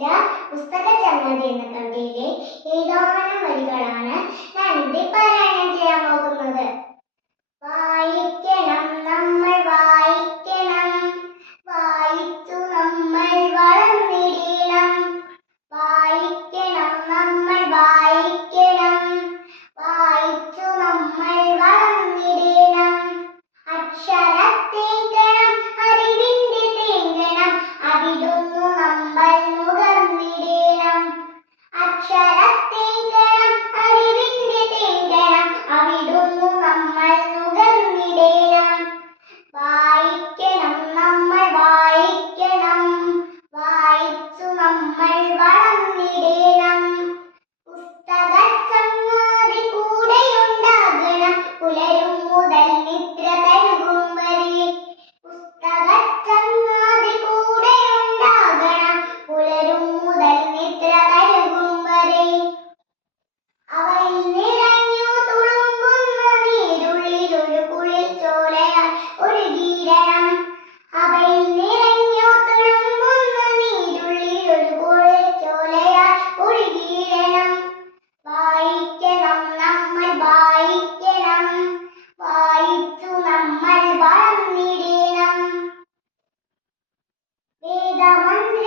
രചിച്ച പുസ്തകചങ്ങാതി എന്ന കവിതയിലെ ഏതാനും വരികളാണ് ഞാൻ ഇവിടെ പാരായണം ചെയ്യാൻ പോകുന്നത്. വായിക്കണം നമ്മൾ വായിക്കണം, വായിച്ചു നമ്മൾ വളർന്നിടണം. വായിക്കണം നമ്മൾ വായിക്കണം, വായിച്ചു നമ്മൾ വളർന്നിടണം. അക്ഷരത്തേക്കണം അറിവിന്റെ തേങ്ങണം, അവിടുന്നു നമ്മൾ നുകർന്നിടണം. അക്ഷരത്തേക്കണം അറിവിന്റെ തേങ്ങണം, അവിടുന്നു നമ്മൾ നുകർന്നിടണം. വായിക്കണം നമ്മൾ വായിക്കണം, വായിച്ചു നമ്മൾ വളർന്നിടണം. പുസ്തകച്ചങ്ങാതി കൂടെയുണ്ടാകണം, പുലരും മുതൽ നിദ്ര തഴുകും വരെ. പുസ്തകച്ചങ്ങാതി കൂടെയുണ്ടാകണം, പുലരും മുതൽ നിദ്ര തഴുകും വരെ. അവയിൽ നിറഞ്ഞു തുളുമ്പുന്ന നീരുള്ളിൽ ഒരു കുളിർ ചോലയാൽ ഒഴുകിയിടണം. അവയിൽ നിറഞ്ഞു തുളുമ്പുന്ന നീരുള്ളിൽ ഒരു കുളിർ ചോലയാൽ ഒഴുകിയിടണം. വായിക്കണം നമ്മൾ വായിക്കണം, വായിച്ചു നമ്മൾ വളർന്നിടണം. വേദമന്ത്ര